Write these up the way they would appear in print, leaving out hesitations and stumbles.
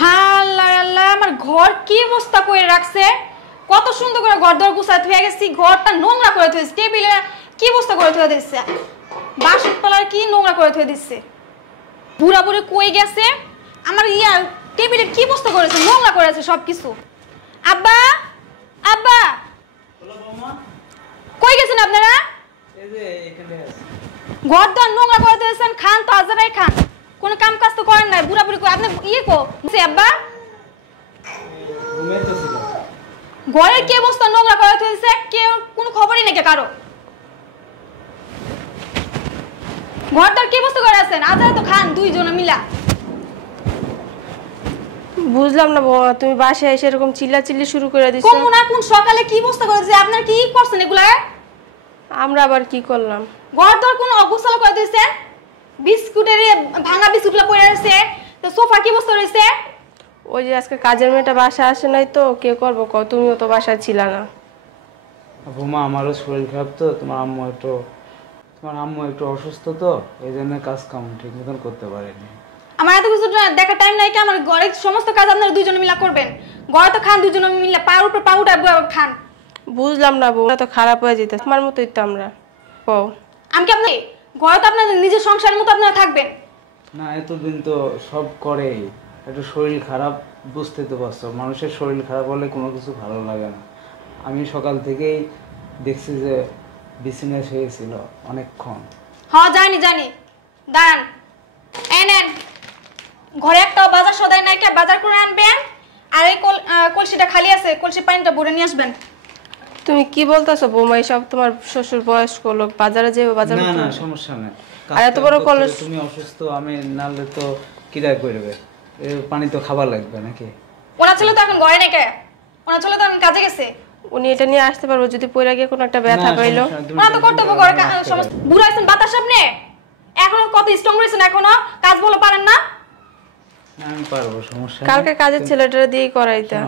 হাল্লা আল্লাহ, আমার ঘর কি অবস্থা করে রাখছে। কত সুন্দর করে ঘর দর গুছাতে হয়ে গেছি, ঘরটা নোংরা করে থুয়েছে। টেবিলে কি অবস্থা করে থুয়ে দিচ্ছে, বাসন পালার কি নোংরা করে থুয়ে দিচ্ছে। বুড়া বুড়ি কই গেছে, আমার টেবিলে কি অবস্থা করেছে, নোংরা করেছে সবকিছু। আব্বা আব্বা কই গেছেন আপনারা? ঘর দর নোংরা করে দিয়েছেন, খান তো আজারাই খান, কোনো কাম কাজ তো করেন নাই। বুড়া বুড়ি আপনি আব্বা ঘরের কি অবস্থা নোংরা করে দিয়েছে, কেউ কোনো খবরই নাকি কারো। ঘর দর কি অবস্থা করে আছেন, আজারা তো খান দুইজনে মিলা। বুঝলাম না বাবা, তুমি বাসায় এসে এরকম চিল্লাচিল্লি শুরু করে দিছো। কোন না কোন সকালে কি অবস্থা করেছে, আপনার কি করছেন এগুলা? আমরা আবার কি করলাম? ঘর দর কোন অবস্থা করে দিয়েছে, বিস্কুটের ভাঙা বিস্কুটগুলো পড়ে আছে, তো সোফা কি অবস্থা রয়েছে। ওই যে আজকে কাজের মেয়েটা বাসা আসে নাই তো কে করবো ক, তুমিও তো বাসায় ছিলা না। বৌমা আমারও শরীর খারাপ তো, তোমার আম্মু একটু অসুস্থ তো, এই জন্য কাজ কাম ঠিক মতন করতে পারেনি। আমার এত কিছু দেখার টাইম নাই কি, আমার ঘরের সমস্ত কাজ আপনারা দুইজনে মিলা করবেন। ঘরে তো খান দুইজনে মিলা, পায়ের উপর পা উঠা খান। বুঝলাম না বউ, তো খারাপ হয়ে যেতে তোমার মতোই তো আমরা। ও আমি কি আপনি ঘরে তো আপনাদের নিজের সংসারের মতো আপনারা থাকবেন না, এতদিন তো সব করেই, একটু শরীর খারাপ বুঝতে তো পারছো, মানুষের শরীর খারাপ হলে কোনো কিছু ভালো লাগে না। আমি সকাল থেকেই দেখছি যে বিছানায় শুয়েছিল অনেকক্ষণ। হ্যাঁ জানি দাঁড়ান, নেন ঘরে একটা বাজার সদাই নাই, বাজার করে আনবেন। আর এই কলসিটা খালি আছে, কলসি পানিটা ভরে নিয়ে আসবেন। তুমি কি বলতেছো বৌমা, সব তোমার শ্বশুর বয়স্ক লোক, বাজারে যাবে বাজার। না সমস্যা নেই, আর এত বড় কলস তুমি অসুস্থ, আমি নালে তো কিরা করবে, পানি তো খাবার লাগবে নাকি। ওনা ছিল তো এখন ঘরে নেই, ওনা ছিল তো কাজে গেছে। উনি এটা নিয়ে আসতে পারবো যদি পড়ে গিয়ে কোনো একটা ব্যথা পাইলো। ওনা তো কর্তব্য করে, সমস্ত বুড়া আছেন বাতাস সামনে, এখনো কত স্ট্রং রয়েছেন, এখনো কাজ বলে পারেন না। আমি পারবো, সমস্যা নেই। কালকে কাজের ছেলেটারে দিয়ে করাইতে।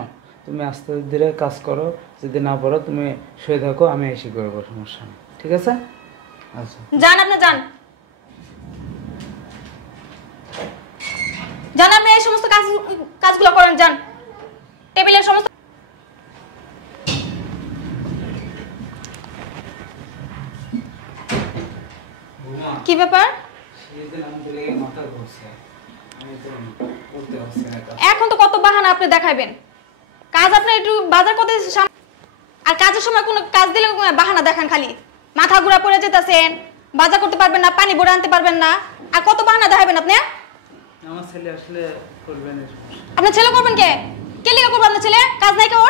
তুমি আস্তে ধীরে কাজ করো, যদি না পারো তুমি শুয়ে থাকো, আমি এসে করবো, সমস্যা নেই, ঠিক আছে? আচ্ছা যান, আপনি যান আপনি এই সমস্ত কাজগুলো করেন, যান টেবিলের সমস্ত। কি ব্যাপার, এখন তো কত বাহানা আপনি দেখাবেন। কাজ আপনার একটু বাজার করতে, আর কাজের সময় কোনো কাজ দিলে বাহানা দেখান, খালি মাথা ঘুরা পড়ে যেতেছেন, বাজার করতে পারবেন না, পানি ভরে আনতে পারবেন না, আর কত বাহানা দেখাবেন আপনি। আমার ছেলে আসলে করবে না। আপনার ছেলে করবেন কে লিখে করবেন? আপনার ছেলে কাজ নাই কেউ,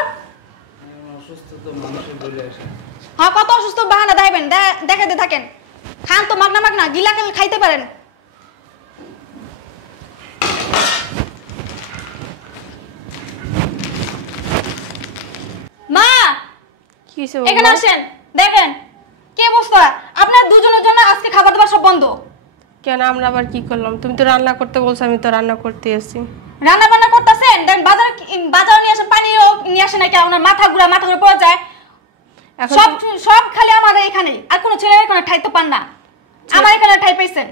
অসুস্থ তো মানুষের বলে আসে। হ্যাঁ কত অসুস্থ বাহানা দেখাবেন, দেখাতে থাকেন। খান তো মাগনা গিলা খাইতে পারেন। মা এখানে আসেন, দেখেন কি অবস্থা আপনার দুজনের জন্য। আজকে খাবার দাবার সব বন্ধ। কেন, আমরা আবার কি করলাম? তুমি তো রান্না করতে বলছো, আমি তো রান্না করতে এসেছি। রান্না বান্না করতেছেন, দেখেন বাজার নিয়ে আসেন, পানিও নিয়ে আসেন, নাকি আপনার মাথা ঘুরা পড়ে যায়। সব খালি আমাদের এখানেই, আর কোনো ছেলের এখানে ঠাই তো পান না, আমার এখানে ঠাই পাইছেন।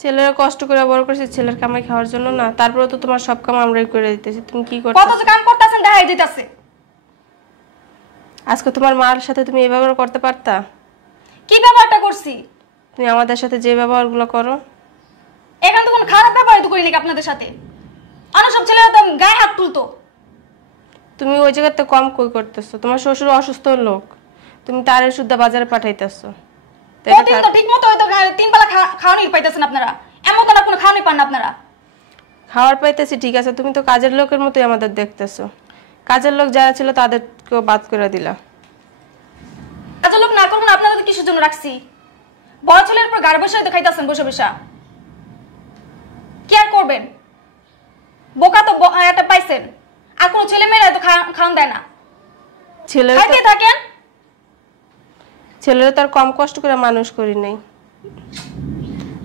ছেলেরা কষ্ট করে বড় করছে, ছেলের কামাই খাওয়ার জন্য না, তারপরে তো তোমার সব কাম আমরাই করে দিতেছি। তুমি কি করছো? কত যে কাম করতেছেন দেখাই দিতেছে। আজকে তোমার মার সাথে তুমি এই ব্যবহার করতে পারতা? কি ব্যবহারটা করছি? তুমি আমাদের সাথে যে ব্যবহারগুলো করো, এখানে তো কোনো খারাপ ব্যবহার তো করি নাকি আপনাদের সাথে? অন্য সব ছেলেরা তো গায়ে হাত তুলতো। তুমি ওই জায়গাতে কম কই করতেছো? তোমার শ্বশুর অসুস্থ লোক, তুমি তারে শুদ্ধ বাজারে পাঠাইতেছো। প্রতিদিন তো ঠিক মতো হয়তো 3 বেলা খাওয়ানি পাইতেছেন আপনারা, এমন তো না কোনো খাওয়ানি পান না আপনারা। খাওয়ার পাইতেছি ঠিক আছে, তুমি তো কাজের লোকের মতোই আমাদের দেখতেছো। কাজের লোক যারা ছিল তাদেরকেও বাদ করে দিলা। কাজের লোক না করুন, আপনারা তো কিসের জন্য রাখছি? বড় ছেলের উপর গাড়ি বসে দেখাইতেছেন, বসে কি আর করবেন? বোকা তো একটা পাইছেন, আর কোনো ছেলে মেয়েরা তো খাওয়ান দেয় না। ছেলেরা তার কম কষ্ট করে মানুষ করি নাই,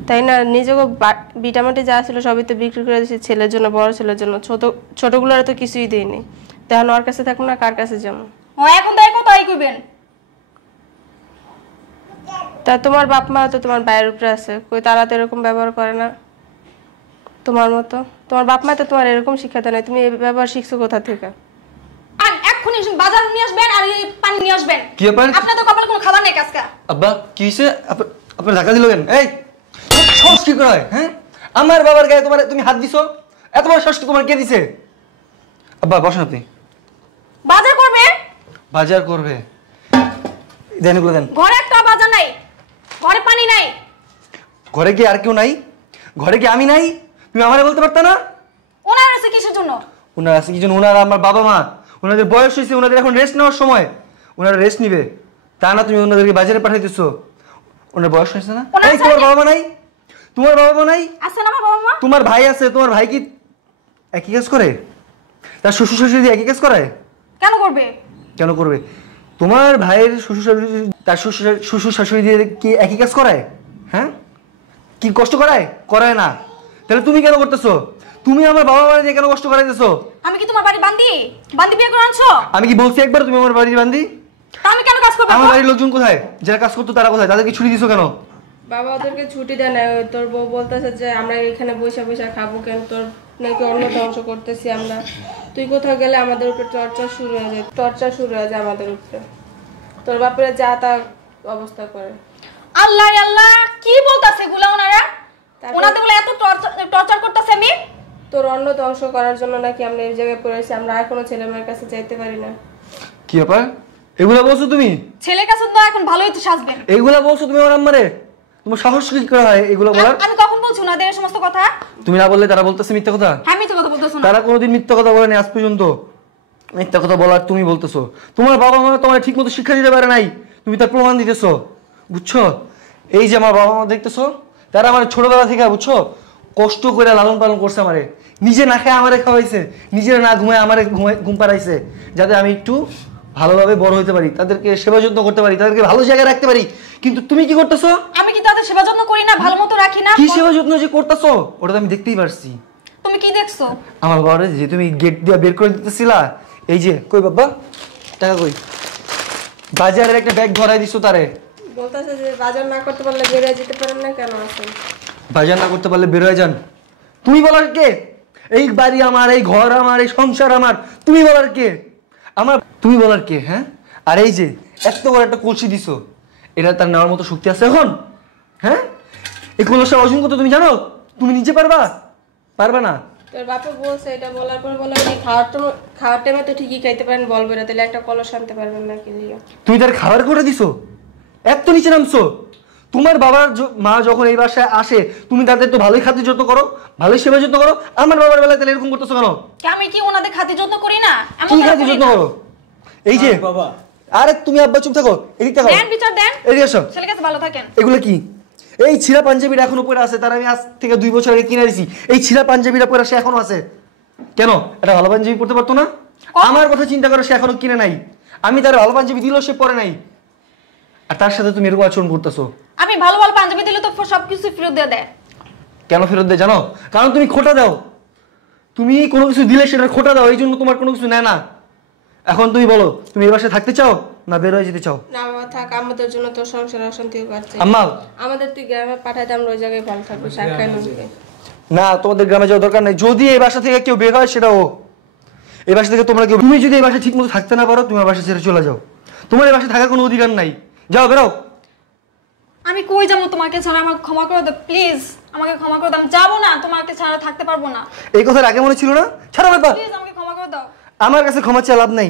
তাই না? নিজেকে ভিটামিনটি যা ছিল সবই তো বিক্রি করে দিয়েছি ছেলের জন্য, বড় ছেলের জন্য। ছোটগুলোর তো কিছুই দেয়নি, তখন ওর কাছে থাকবো না কার কাছে যাবো? এখন তাই কোথায় কইবেন? তা তোমার বাপ মা তো তোমার ভাইয়ের উপরে আছে, কই তারা তো এরকম ব্যবহার করে না। তোমার মতো তোমার বাপ মা তো তোমার এরকম শিক্ষা দেয় না, তুমি এই ব্যবহার শিখছো কোথা থেকে? আর এক্ষুনি বাজার নিয়ে আসবেন আর এই পানি নিয়ে আসবেন। কি ব্যাপার? আপনাদের কপালে কোনো খাবার নেই আজকে। আব্বা কি হয়েছে? আপনার ধাক্কা দিল কেন? এই সাহস কি করে হয়? হ্যাঁ, আমার বাবার গায়ে তুমি হাত দিছো? এত বড় সাহস তোমার কে দিছে? আব্বা বসেন আপনি। বাজার করবে? বাজার করবে? দেন এগুলো দেন। ঘরে একটা বাজার নাই, ঘরে পানি নাই। ঘরে কি আর কেউ নাই? ঘরে কি আমি নাই? তুমি আমারে বলতে পারতা না? ওনার আছে কিসের জন্য? ওনার আছে কি জন্য? ওনারা আমার বাবা মা, ওনাদের বয়স হয়েছে, ওনাদের এখন রেস্ট নেওয়ার সময়, ওনারা রেস্ট নিবে। তা না তুমি ওনাদেরকে বাজারে পাঠাইতেছো? ওনার বয়স হয়েছে না? এই তোমার বাবা মা নাই? তোমার বাবা মা নাই? আছে না আমার বাবা মা? তোমার ভাই আছে, তোমার ভাই কি একই কাজ করে? তার শ্বশুর শাশুড়ি একই কাজ করে? কেন করবে? কেন করবে? তোমার ভাইয়ের শ্বশুর শাশুড়ি তার শ্বশুর শাশুড়ি দিয়ে কি একই কাজ করায়? হ্যাঁ, কি কষ্ট করায়? করায় না। তাহলে তুমি কেন করতেছো? তুমি আমার বাবা মা দিয়ে কেন কষ্ট করাইতেছো? আমি কি তোমার বাড়ি বান্দি? বান্দি বিয়ে করে আনছো? আমি কি বলছি একবার তুমি আমার বাড়ির বান্দি? তা আমি কেন কাজ করব? আমার বাড়ির লোকজন কোথায়? যারা কাজ করতো তারা কোথায়? তাদেরকে ছুটি দিছো কেন? বাবা ওদেরকে ছুটি দেয় না, তোর বউ বলতেছে যে আমরা এখানে বসে বসে খাবো কেন, তোর নাকি অন্য ধ্বংস করতেছি আমরা। তুই কোথাও গেলে আমাদের উপরে টর্চার শুরু হয়ে যায় আমাদের উপরে। তোর বাপরে যা তা অবস্থা করে। আল্লাহ আল্লাহ, কি বলতাছে এগুলা ওনারা? তারপর- ওনাদের বলে এত টর্চার করতেছে আমি। তোর অন্য ধ্বংস করার জন্য নাকি আমরা এই জায়গায় পড়েছি, আমরা আর কোনো ছেলে মেয়ের কাছে যাইতে পারি না। কি ব্যাপার? এগুলা বলছো তুমি? ছেলের কাছে তো এখন ভালোই তো সাজবেন। এগুলা বলছো তুমি আমার আম্মারে? তোমার সাহস কি করে হয় এগুলো বলার? আমি কখন বলছি ওনাদের এই সমস্ত কথা? তুমি না বললে তারা বলতেছে মিথ্যা কথা? আমি তো কথা বলতেছ না। তারা কোনোদিন মিথ্যা কথা বলেনি আজ পর্যন্ত। মিথ্যা কথা বলার তুমি বলতেছো। তোমার বাবা মা তোমার ঠিক মতো শিক্ষা দিতে পারে নাই, তুমি তার প্রমাণ দিতেছো। বুঝছো? এই যে আমার বাবা মা দেখতেছো, তারা আমার ছোটবেলা থেকে বুঝছো কষ্ট করে লালন পালন করছে আমারে। নিজে না খেয়ে আমারে খাওয়াইছে, নিজেরা না ঘুমায় আমারে ঘুম পাড়াইছে, যাতে আমি একটু ভালোভাবে বড় হতে পারি, তাদেরকে সেবা যত্ন করতে পারি, তাদেরকে ভালো জায়গায় রাখতে পারি। কিন্তু তুমি কি করতেছো? আমি কি তাদের সেবা যত্ন করি না? ভালো মতো রাখি না? কি সেবা যত্ন যে করতেছো ওটা তো আমি দেখতেই পারছি। তুমি কি দেখছো? আমার বাবারে যে তুমি গেট দিয়ে বের করে দিতেছিলা, এই যে কই বাবা টাকা কই? বাজারের একটা ব্যাগ ধরাই দিছো তারে। বলতেছে যে বাজার না করতে পারলে বেরিয়ে যেতে পারেন না, কেন আছেন? বাজার না করতে পারলে বের হয়ে যান। তুমি বলার কে? এই বাড়ি আমার, এই ঘর আমার, এই সংসার আমার, তুমি বলার কে? আমার তুমি বলার কে? হ্যাঁ, আর এই যে এত বড় একটা কলসি দিছো, এটা তার নেওয়ার মতো শক্তি আছে এখন? হ্যাঁ, এই কলসটা ওজন কত তুমি জানো? তুমি নিজে পারবা? পারবা না। তোর বাপে বলছে, এটা বলার পর বলে যে খাওয়ার টাইমে তো ঠিকই খাইতে পারেন, বলবে না, তাহলে একটা কলস আনতে পারবেন না কি লিয়া? তুমি তার খাবার করে দিছো, এত নিচে নামছো। তোমার বাবার মা যখন এই বাসায় আসে, তুমি তাদের তো ভালোই খাতির যত্ন করো, ভালোই সেবা যত্ন করো। আমার বাবার বেলায় তাহলে এরকম করতেছো কেন? আমি কি ওনাদের খাতির যত্ন করি না? কি খাতির যত্ন করো? এই যে বাবা, আরে তুমি আব্বা চুপ থাকো, এদিক থাকো, দেন বিচার দেন, এদিকে এসো। ছেলের কাছে ভালো থাকেন। এগুলো কি? এই ছিঁড়া পাঞ্জাবিটা এখনো পরে আছে, তার আমি আজ থেকে 2 বছর আগে কিনে দিছি। এই ছিঁড়া পাঞ্জাবিটা পরে সে এখনো আছে কেন? এটা ভালো পাঞ্জাবি পরতে পারতো না? আমার কথা চিন্তা করো, সে এখনো কিনে নাই। আমি তার ভালো পাঞ্জাবি দিলেও সে পরে নাই, আর তার সাথে তুমি এরকম আচরণ করতেছো। আমি ভালো ভালো পাঞ্জাবি দিলে তো সবকিছু ফেরত দিয়ে দেয়। কেন ফেরত দেয় জানো? কারণ তুমি খোটা দাও। তুমি কোনো কিছু দিলে সেটা খোটা দাও, এই জন্য তোমার কোনো কিছু নেয় না। এখন তুমি বলো, তুমি এই বাসায় থাকতে চাও না বের হয়ে যেতে চাও? না বাবা থাক, আমাদের জন্য তোর সংসার অশান্তি করছে। আম্মা আমাদের তুই গ্রামে পাঠাইতে আমরা ওই জায়গায় ভালো থাকবো, শাখায় নদীতে। না, তোমাদের গ্রামে যাওয়ার দরকার নেই। যদি এই বাসা থেকে কেউ বের হয় সেটা ও। এই বাসা থেকে তোমরা কেউ, তুমি যদি এই বাসায় ঠিক মতো থাকতে না পারো, তুমি বাসা ছেড়ে চলে যাও। তোমার এই বাসায় থাকার কোনো অধিকার নাই। যাও, বেরো। আমি কই যাবো তোমাকে ছাড়া? আমাকে ক্ষমা করে দাও প্লিজ, আমাকে ক্ষমা করে দাও। আমি যাবো না, তোমাকে ছাড়া থাকতে পারবো না। এই কথা আগে মনে ছিল না? ছাড়ো ব্যাপার। প্লিজ আমাকে ক্ষমা করে দাও। আমার কাছে ক্ষমা চেয়ে লাভ নাই।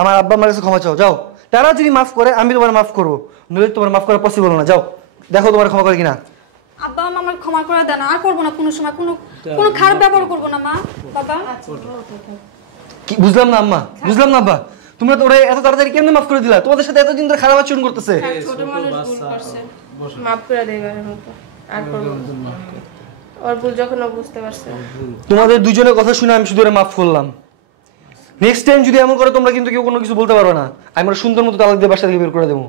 আমার আব্বা আমার কাছে ক্ষমা চাও, যাও। তারা যদি মাফ করে আমি তোমার মাফ করবো, নইলে তোমার মাফ করা পসিবল না। যাও, দেখো তোমার ক্ষমা করে কিনা। আব্বা আম্মা আমাকে ক্ষমা করে দেন, আর করবো না কোনো সময়, কোনো খারাপ ব্যবহার করবো না মা বাবা। কি বুঝলাম না আম্মা, বুঝলাম না আব্বা, তোমরা তো ওরা এত তাড়াতাড়ি কেমনে মাফ করে দিলা? তোমাদের সাথে এতদিন ধরে খারাপ আচরণ করতেছে। ছোট মানুষ ভুল করছে, মাফ করে দেবে মতো আর করবো। ওর ভুল যখন ও বুঝতে পারছে। তোমাদের দুজনের কথা শুনে আমি শুধু মাফ করলাম। নেক্সট টাইম যদি এমন করে তোমরা কিন্তু কেউ কোনো কিছু বলতে পারো না। আমি ওরা সুন্দর মতো তালাক দিয়ে বাসা থেকে বের করে দেবো।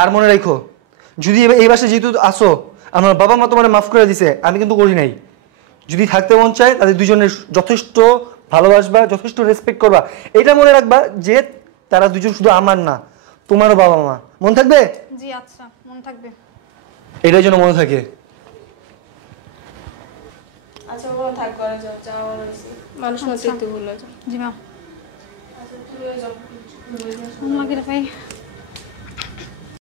আর মনে রাখো, যদি এই বাসায় যেহেতু আসো, আমার বাবা মা তোমার মাফ করে দিছে, আমি কিন্তু করি নাই। যদি থাকতে মন চায় তাদের দুজনের যথেষ্ট ভালোবাসবা, যথেষ্ট রেসপেক্ট করবা। এটা মনে রাখবা যে তারা দুজন শুধু আমার না, তোমারও বাবা মা। মন থাকবে? জি আচ্ছা, মনে থাকবে। এটাই যেন মনে থাকে। আচ্ছা ওখানে থাক ঘরে যাও যাওয়া হয়েছে মানুষ মতো একটু ভুলে যাও জি ম্যাম আচ্ছা তুমিও যাও আমাকে ভাই